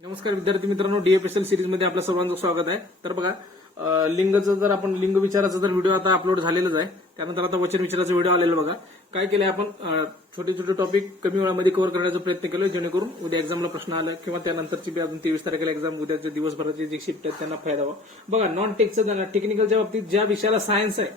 नमस्कार विद्यार्थी मित्रांनो डीएफएसएल सिरीजमध्ये आपल्या सर्वांचं स्वागत आहे. तर बघा लिंगचं जर आपण लिंग विचाराचा जर व्हिडिओ आता अपलोड झालेलाच आहे त्यानंतर आता वचन विचाराचा व्हिडिओ आलेला बघा. काय केलंय आपण? छोटे छोटे टॉपिक कमी वेळामध्ये कव्हर करण्याचा प्रयत्न केलो जेणेकरून उद्या एक्झामला प्रश्न आला किंवा त्यानंतरची बी अजून तेवीस तारखेला एक्झाम उद्याच्या दिवसभराचे जे शिफ्ट आहेत त्यांना फायदा व्हावा. बघा नॉन टेकचं टेक्निकलच्या बाबतीत ज्या विषयाला सायन्स आहे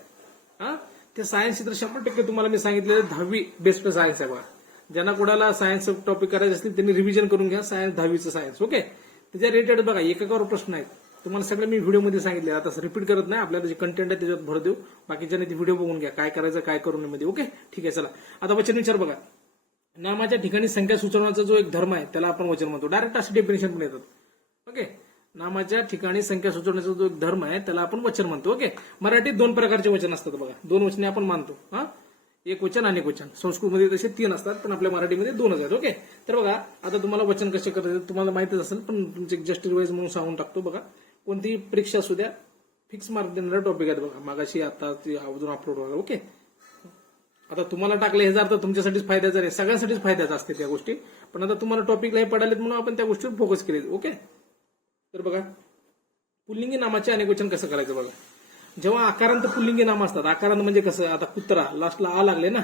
हा ते सायन्स तर शंभर टक्के तुम्हाला मी सांगितलेलं दहावी बेस्ट सायन्स आहे बघा. ज्यांना कुणाला सायन्स टॉपिक करायचे असतील त्यांनी रिव्हिजन करून घ्या सायन्स दहावीचं सायन्स ओके त्याच्या रिलेटेड बघा एकावर प्रश्न आहेत. तुम्हाला सगळं मी व्हिडिओमध्ये सांगितले आता रिपीट करत नाही आपल्याला जे कंटेंट आहे त्याच्यात भर देऊ. बाकीच्याने ती व्हिडिओ बघून घ्या काय करायचं काय करू नये मध्ये ओके ठीक आहे चला. आता वचन विचार बघा. नामाच्या ठिकाणी संख्या सुचवण्याचा जो एक धर्म आहे त्याला आपण वचन म्हणतो. डायरेक्ट असे डेफिनेशन पण येतात. ओके नामाच्या ठिकाणी संख्या सुचवण्याचा जो एक धर्म आहे त्याला आपण वचन म्हणतो ओके मराठीत दोन प्रकारचे वचन असतात बघा. दोन वचने आपण मानतो हा? एक वचन आणि वचन. संस्कृतमध्ये तसे तीन असतात पण आपल्या मराठीमध्ये दोनच आहेत ओके तर बघा आता तुम्हाला वचन कसे करायचे तुम्हाला माहितीच असेल पण तुमचे जस्ट रिवाइज म्हणून सांगून टाकतो बघा. कोणतीही परीक्षा असू द्या फिक्स मार्क देणारा टॉपिक आहेत बघा. मागाशी आता अजून अपलोड व्हायला ओके आता तुम्हाला टाकले हे जर तर तुमच्यासाठीच फायद्याचं आहे. सगळ्यांसाठीच फायद्याचं असते त्या गोष्टी. पण आता तुम्हाला टॉपिकला हे पडालेत म्हणून आपण त्या गोष्टीवर फोकस केले ओके तर बघा पुल्लिंगी नामाचे अनेक वचन कसं करायचं बघा? जेव्हा आकारांत पुल्लिंगी नाम असतात. आकारांत म्हणजे कसं? आता कुत्रा लास्टला आ लागले ना?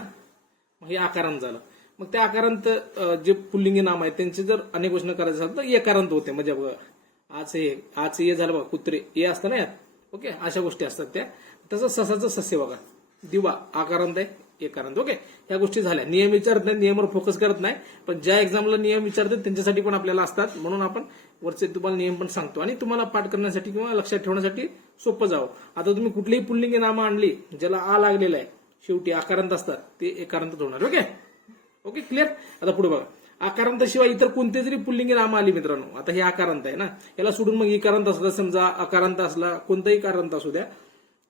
मग हे आकारांत झालं. मग त्या आकारांत जे पुल्लिंगी नाम आहेत त्यांचे जर अनेक वचन करायचं असेल तर एकारांत होते. म्हणजे बघा आज हे आज हे झालं बघा कुत्रे. हे असतं ना यात? ओके? अशा गोष्टी असतात त्या. तसं ससाचं सस्य बघा. दिवा आकारांत आहे एकारांत. ओके? या गोष्टी झाल्या. नियम विचारत नाही नियमावर फोकस करत नाही. पण ज्या एक्झामला नियम विचारतात त्यांच्यासाठी पण आपल्याला असतात. म्हणून आपण वरचे तुम्हाला नियम पण सांगतो. आणि तुम्हाला पाठ करण्यासाठी किंवा लक्षात ठेवण्यासाठी सोपं जावं. आता तुम्ही कुठलीही पुल्लिंगी नामं आणली ज्याला आ लागलेला आहे शेवटी आकारांत असतात ते एकारांतच होणार. ओके? ओके क्लिअर आता पुढे बघा. आकारांताशिवाय इतर कोणते जरी पुल्लिंगी नामं आली मित्रांनो आता हे आकारांत आहे ना याला सोडून मग इकारांत असला समजा अकारांत असला कोणताही कारांत असू द्या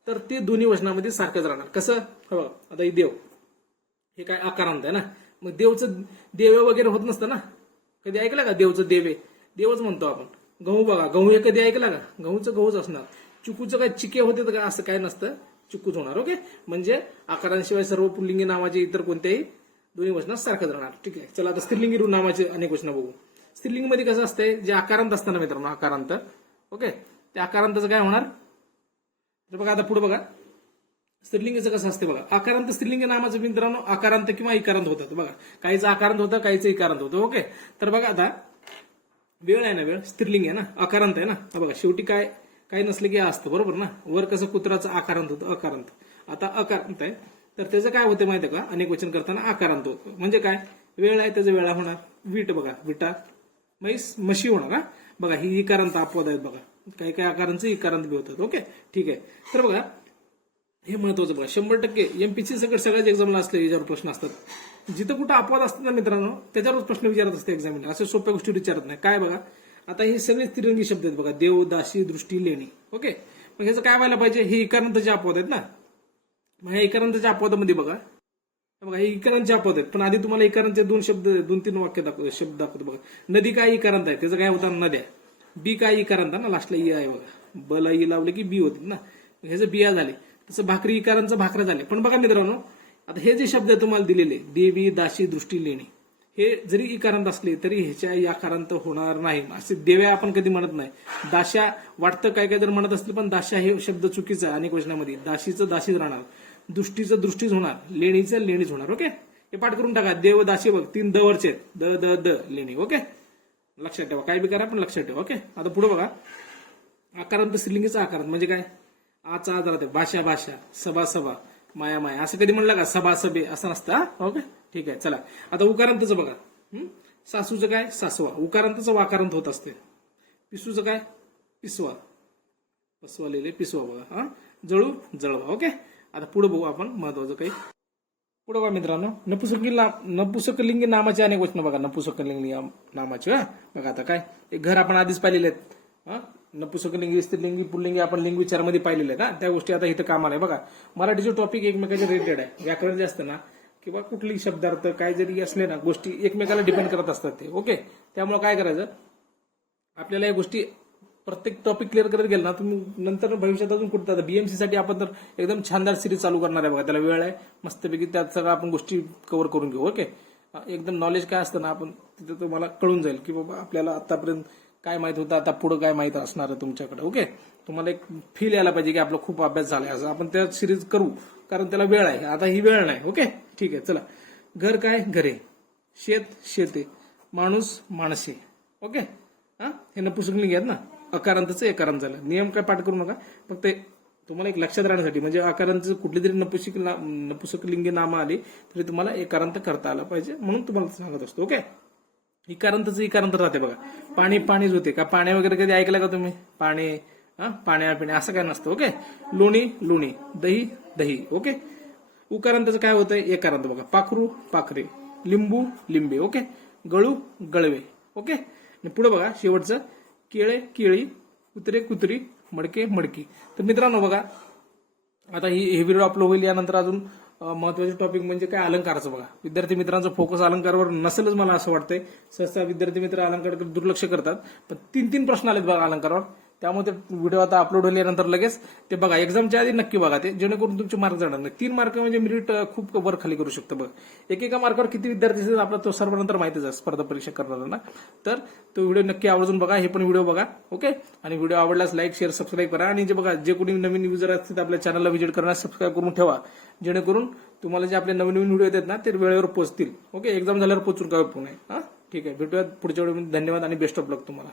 तर ते दोन्ही वचनामध्ये सारखंच राहणार. कसं? हो बघा, आता हे देव. हे काय आकारांत आहे ना? मग देवचं देवे वगैरे होत नसतं ना? कधी ऐकलं का? देवचं देवे. देवच म्हणतो आपण. गहू बघा गहू हे कधी ऐकला का? गहूचं गहूच असणार. चिकूचं काय चिके होते का असं काय नसतं. चिकूच होणार ओके? म्हणजे आकारांशिवाय सर्व पुल्लिंगी नावाचे इतर कोणत्याही दोन्ही वचनात सारखंच राहणार. ठीक आहे? चला आता स्त्रीलिंगी रूप नावाचे अनेक वचनं बघू. स्त्रीलिंगमध्ये कसं असतंय? जे आकारांत असतं ना मित्रांनो आकारांत. ओके? त्या आकारांताचं काय होणार? तर बघा आता पुढे बघा. स्त्रीलिंगाचं कसं असते बघा? आकारांत स्त्रीलिंग नामाचं मित्रांनो आकारांत किंवा इकारांत होतात. बघा काहीचं आकारांत होतं काहीचं इकारांत होतं ओके? तर बघा आता वेळ आहे ना वेळ? स्त्रीलिंग आहे ना? अकारांत आहे ना? बघा शेवटी काय काय नसले की असतं बरोबर ना? वर कसं कुत्राचं आकारांत होतं? अकारांत. आता अकारांत आहे. तर त्याचं काय होतं माहिती का? अनेक वचन करताना आकारांत होतं. म्हणजे काय? वेळ आहे त्याचं वेळा होणार. वीट बघा विटा. म्हैस म्हशी होणार हा? बघा ही इकारांत अपवाद आहेत बघा. काही काही आकारांचं इकारांत बी होतात. ओके? ठीक आहे. तर बघा हे महत्वाचं बघा. शंभर टक्के एमपीसी सगळं सगळ्याच एक्झामला असले याच्यावर प्रश्न असतात. जिथं कुठं अपवाद असतात ना मित्रांनो त्याच्यावरच प्रश्न विचारत असते एक्झामिनर असे सोप्या गोष्टी विचारत नाही. काय बघा आता हे सगळे तिरंगी शब्द आहेत बघा. देव दासी दृष्टी लेणी. ओके? मग ह्याचं काय व्हायला पाहिजे? हे इकारांतचे अपवाद आहेत ना? मग ह्या इकारांतच्या अपवादामध्ये बघा. बघा हे इकारांचे अपवाद आहेत. पण आधी तुम्हाला इकारांचे दोन शब्द दोन तीन वाक्य दाखवत शब्द दाखवतो बघा. नदी काय इकारांत आहे? त्याचं काय होतं नद्या. बी काय इकारांत ना? लास्टला ई आहे बघा. बला ई लावले की बी होते ना? ह्याचं बिया झाले. तसं भाकरी इकारांचं भाकरा झाले. पण बघा मित्रांनो आता हे जे शब्द तुम्हाला दिलेले देवी दाशी दृष्टी लेणी हे जरी इकारांत असले तरी ह्याच्या याकारांत होणार नाही. असे देव्या आपण कधी म्हणत नाही. दाशा वाटतं काय काय जर म्हणत असतील पण दाशा हे शब्द चुकीचा आहे अनेक वचनामध्ये. दाशीचं दाशीच राहणार. दृष्टीचं दृष्टीच होणार. लेणीचं लेणीच होणार ओके? हे पाठ करून टाका. देव दाशी बघ तीन दवरचे आहेत. द द द लेणी ओके? लक्षात ठेवा. काय बी करा पण लक्षात ठेवा ओके? आता पुढे बघा. आकारांत स्त्रीलिंगीचा आकारांत. म्हणजे काय? आचा आज राहते. भाषा भाषा. सभा सभा. माया माया. असं कधी म्हणलं का? सभा सभे. असं नसतं ओके? ठीक आहे चला. आता उकारांतचं बघा. सासूचं काय? सासवा. उकारांतचं वाकारांत होत असते. पिसूचं काय? पिसवा. पसवा लिहिले पिसवा बघा. हा? जळू जळवा. ओके? आता पुढे बघू आपण महत्वाचं काही. पुढे बघा मित्रांनो. नपुसकलिंगी नपुसकलिंगी नामाचे अनेक वचन बघा. नपुसकलिंगी नामाचे हा? बघा आता काय? एक घर आपण आधीच पाहिलेले आहेत. नपुसकलिंगी स्त्रीलिंगी पुल्लिंगी आपण लिंग विचारमध्ये पाहिलेले आहे ना? त्या गोष्टी आता इथं कामाला आहे. बघा मराठीचे टॉपिक एकमेकाचे रिलेटेड आहे. व्याकरण जे असतं ना किंवा कुठलीही शब्दार्थ काय जरी असले ना गोष्टी एकमेकाला डिपेंड करत असतात ते ओके त्यामुळे काय करायचं? आपल्याला या गोष्टी प्रत्येक टॉपिक क्लिअर करत गेलं ना तुम्ही नंतर भविष्यात अजून कुठं जाता? बीएमसी साठी आपण तर एकदम छानदार सिरीज चालू करणार आहे बघा. त्याला वेळ आहे मस्तपैकी त्यात सगळं आपण गोष्टी कव्हर करून घेऊ ओके एकदम नॉलेज काय असतं ना आपण तिथं तुम्हाला कळून जाईल की बाबा आपल्याला आतापर्यंत काय माहीत होतं आता पुढं काय माहीत असणार आहे तुमच्याकडे ओके तुम्हाला एक फील यायला पाहिजे की आपला खूप अभ्यास झालाय असं. आपण त्या सिरीज करू कारण त्याला वेळ आहे. आता ही वेळ नाही ओके ठीक आहे चला. घर काय? घरे. शेत शेते. माणूस माणसे ओके हा? हे नपुसकलिंग आहेत ना? अकारांतच एकारांत झालं. नियम काय पाठ करू नका. फक्त तुम्हाला एक लक्षात राहण्यासाठी म्हणजे आकारांचं कुठली तरी नपुसक नपुसकलिंगी नामं आली तरी तुम्हाला एकारांत करता आलं पाहिजे म्हणून तुम्हाला सांगत असतो ओके इकारांतच इकारांत राहते बघा. पाणी पाणीच होते. का पाणी वगैरे कधी ऐकलं का तुम्ही? पाणी हा? पाण्या पिणे असं काय नसतं ओके? लोणी लोणी. दही दही ओके? उकारांतचं काय होतं एकारांत बघा. पाखरू पाखरे. लिंबू लिंबे ओके? गळू गळवे ओके? आणि पुढे बघा शेवटचं. केळे केळी कुत्रे कुत्री मडके मडकी. तर मित्रांनो बघा आता ही हे व्हिडिओ अपलोड होईल यानंतर अजून महत्त्वाचे टॉपिक म्हणजे काय अलंकाराचं बघा. विद्यार्थी मित्रांचा फोकस अलंकारावर नसेलच मला असं वाटतंय. सहसा विद्यार्थी मित्र अलंकाराकडे दुर्लक्ष करतात. पण तीन तीन प्रश्न आलेत बघा अलंकारावर. त्यामुळे ते व्हिडिओ आता अपलोड झाल्यानंतर लगेच ते बघा एक्झामच्या आधी नक्की बघा ते जेणेकरून तुमचे मार्क जाणार नाही. तीन मार्क म्हणजे मेरिट खूप वर खाली करू शकतं बघा. एकेका मार्कावर किती विद्यार्थी असतात आपला तो सर्वांनंतर माहितीच आहे स्पर्धा परीक्षा करणाऱ्यांना तर तो व्हिडिओ नक्की आवर्जून बघा हे पण व्हिडिओ बघा ओके आणि व्हिडिओ आवडल्यास लाईक शेअर सबस्क्राईब करा. आणि जे बघा जे कोणी नवीन युजर असतील आपल्या चॅनलला व्हिजिट करणार सबस्क्राईब करून ठेवा. जेणेकरून तुम्हाला जे आपले नवीन नवीन व्हिडिओ येतात ना ते वेळेवर पोहोचतील. ओके एक्झाम झाल्यावर पोहोचून काय पुणे नाही. हा? ठीक आहे. भेटूयात पुढच्या वेळी धन्यवाद आणि बेस्ट ऑफ लक तुम्हाला.